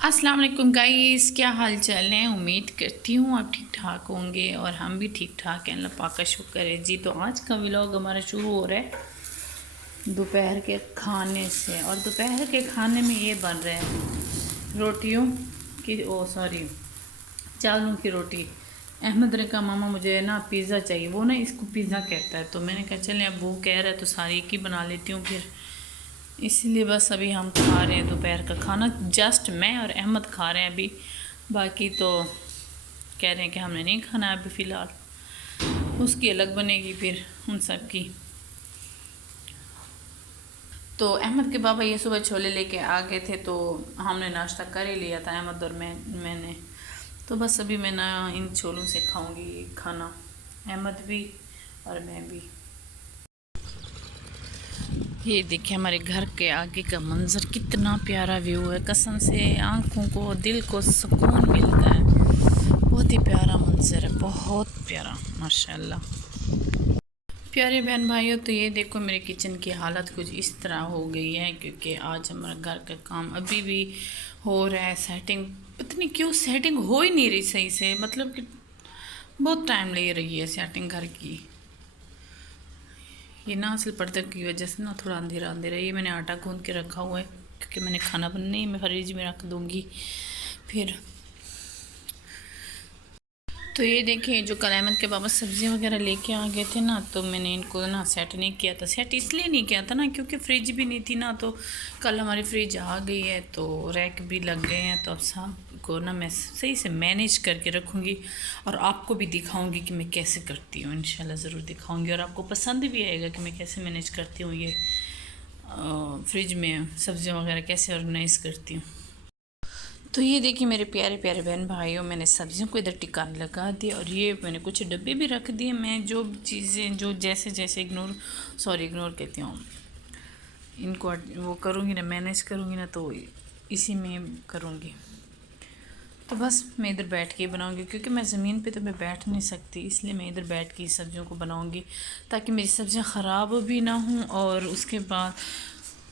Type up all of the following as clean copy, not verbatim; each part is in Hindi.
अस्सलाम वालेकुम गाइस, क्या हाल चाल है। उम्मीद करती हूँ आप ठीक ठाक होंगे और हम भी ठीक ठाक हैं। अल्लाह पाक का शुक्र है जी। तो आज का व्लॉग हमारा शुरू हो रहा है दोपहर के खाने से। और दोपहर के खाने में ये बन रहा है रोटियों की चावलों की रोटी। अहमद ने कहा मामा मुझे ना पिज़्ज़ा चाहिए, वो ना इसको पिज़्ज़ा कहता है। तो मैंने कहा चलें अब वो कह रहा है तो सारी एक ही बना लेती हूँ फिर। इसीलिए बस अभी हम खा रहे हैं दोपहर का खाना। जस्ट मैं और अहमद खा रहे हैं अभी, बाकी तो कह रहे हैं कि हमने नहीं खाना अभी फ़िलहाल। उसकी अलग बनेगी फिर उन सब की। तो अहमद के बाबा ये सुबह छोले लेके आ गए थे तो हमने नाश्ता कर ही लिया था अहमद और मैंने। तो बस अभी मैं ना इन छोलों से खाऊंगी खाना, अहमद भी और मैं भी। ये देखिए हमारे घर के आगे का मंज़र, कितना प्यारा व्यू है। कसम से आँखों को दिल को सुकून मिलता है। बहुत ही प्यारा मंज़र है, बहुत प्यारा माशाल्लाह। प्यारे बहन भाइयों, तो ये देखो मेरे किचन की हालत कुछ इस तरह हो गई है क्योंकि आज हमारा घर का काम अभी भी हो रहा है। सेटिंग पता नहीं क्यों सेटिंग हो ही नहीं रही सही से, मतलब कि बहुत टाइम ले रही है सेटिंग घर की। ये ना असल पर्दे की वजह से ना थोड़ा अंधेरा अंधेरा। ये मैंने आटा गूंद के रखा हुआ है क्योंकि मैंने खाना बनना ही मैं फ्रिज में रख दूँगी फिर। तो ये देखिए जो कल अहमद के बाबा सब्ज़ियाँ वगैरह लेके आ गए थे ना, तो मैंने इनको ना सेट नहीं किया था। सेट इसलिए नहीं किया था ना क्योंकि फ्रिज भी नहीं थी ना। तो कल हमारी फ्रिज आ गई है तो रैक भी लग गए हैं। तो अब सब को ना मैं सही से मैनेज करके रखूँगी और आपको भी दिखाऊँगी कि मैं कैसे करती हूँ। इंशाल्लाह ज़रूर दिखाऊँगी और आपको पसंद भी आएगा कि मैं कैसे मैनेज करती हूँ ये फ्रिज में सब्ज़ियाँ वगैरह कैसे ऑर्गेनाइज़ करती हूँ। तो ये देखिए मेरे प्यारे प्यारे बहन भाइयों, मैंने सब्जियों को इधर टिकाने लगा दिया और ये मैंने कुछ डब्बे भी रख दिए। मैं जो चीज़ें जो जैसे जैसे इग्नोर कहती हूँ, इनको वो करूँगी ना, मैनेज करूँगी ना, तो इसी में करूँगी। तो बस मैं इधर बैठ के बनाऊँगी क्योंकि मैं ज़मीन पे तो मैं बैठ नहीं सकती, इसलिए मैं इधर बैठ के सब्जियों को बनाऊँगी ताकि मेरी सब्जियाँ ख़राब भी ना हों। और उसके बाद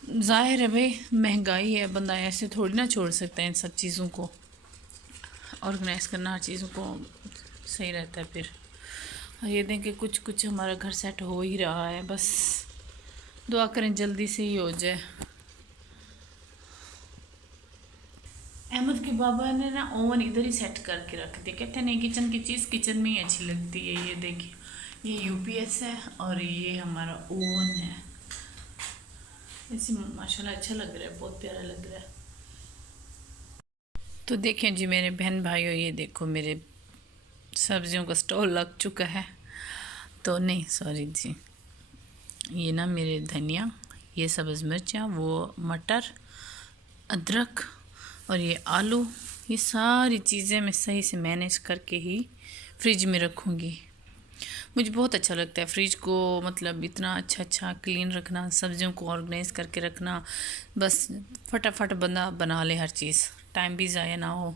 ज़ाहिर है भाई महंगाई है, बंदा ऐसे थोड़ी ना छोड़ सकता है इन सब चीज़ों को। ऑर्गेनाइज़ करना हर चीज़ों को सही रहता है फिर। और ये देखें कुछ कुछ हमारा घर सेट हो ही रहा है, बस दुआ करें जल्दी से ही हो जाए। अहमद के बाबा ने ना ओवन इधर ही सेट करके रख दिया, कहते हैं नहीं किचन की चीज़ किचन में ही अच्छी लगती है। ये देखिए ये यूपीएस है और ये हमारा ओवन है। ऐसे माशाल्लाह अच्छा लग रहा है, बहुत प्यारा लग रहा है। तो देखें जी मेरे बहन भाइयों, ये देखो मेरे सब्जियों का स्टॉल लग चुका है। तो नहीं सॉरी जी, ये ना मेरे धनिया, ये सब्ज़ मिर्चा, वो मटर, अदरक और ये आलू, ये सारी चीज़ें मैं सही से मैनेज करके ही फ्रिज में रखूँगी। मुझे बहुत अच्छा लगता है फ्रिज को, मतलब इतना अच्छा क्लीन रखना, सब्जियों को ऑर्गेनाइज़ करके रखना। बस फटाफट बंदा बना ले हर चीज़, टाइम भी ज़ाया ना हो,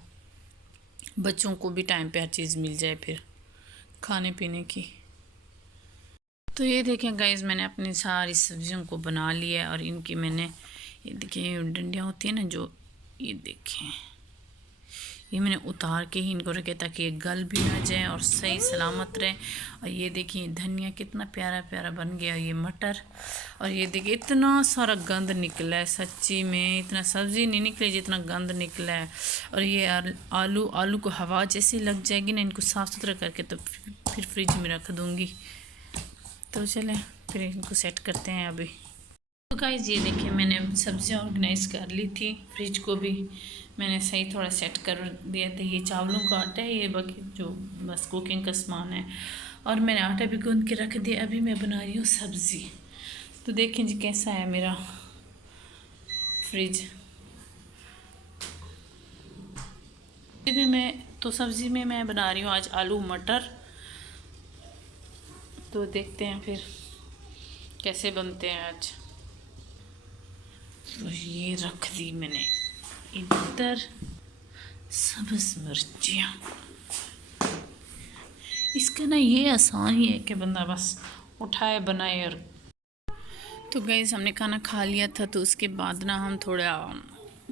बच्चों को भी टाइम पे हर चीज़ मिल जाए फिर खाने पीने की। तो ये देखें गाइस मैंने अपनी सारी सब्जियों को बना लिया और इनकी मैंने ये देखिए डंडियाँ होती हैं ना जो, ये देखें ये मैंने उतार के ही इनको रखे ताकि ये गल भी ना जाए और सही सलामत रहे। और ये देखिए धनिया कितना प्यारा प्यारा बन गया, ये मटर। और ये देखिए इतना सारा गंद निकला है, सच्ची में इतना सब्ज़ी नहीं निकली जितना गंद निकला है। और ये आलू को हवा जैसी लग जाएगी ना, इनको साफ़ सुथरा करके तो फिर फ्रिज में रख दूँगी। तो चलें फिर इनको सेट करते हैं अभी। तो गाइस ये देखिए मैंने सब्ज़ियाँ ऑर्गेनाइज़ कर ली थी, फ्रिज को भी मैंने सही थोड़ा सेट कर दिया था। ये चावलों का आटा है, ये बाकी जो बस कुकिंग का सामान है। और मैंने आटा भी गूंद के रख दिया। अभी मैं बना रही हूँ सब्ज़ी। तो देखें जी कैसा है मेरा फ्रिज। भी मैं तो सब्ज़ी में मैं बना रही हूँ आज आलू मटर। तो देखते हैं फिर कैसे बनते हैं आज। तो ये रख दी मैंने इधर सब्ज़ मिर्चियाँ। इसका ना ये आसान ही है कि बंदा बस उठाए बनाए। और तो गैस हमने खाना खा लिया था, तो उसके बाद ना हम थोड़ा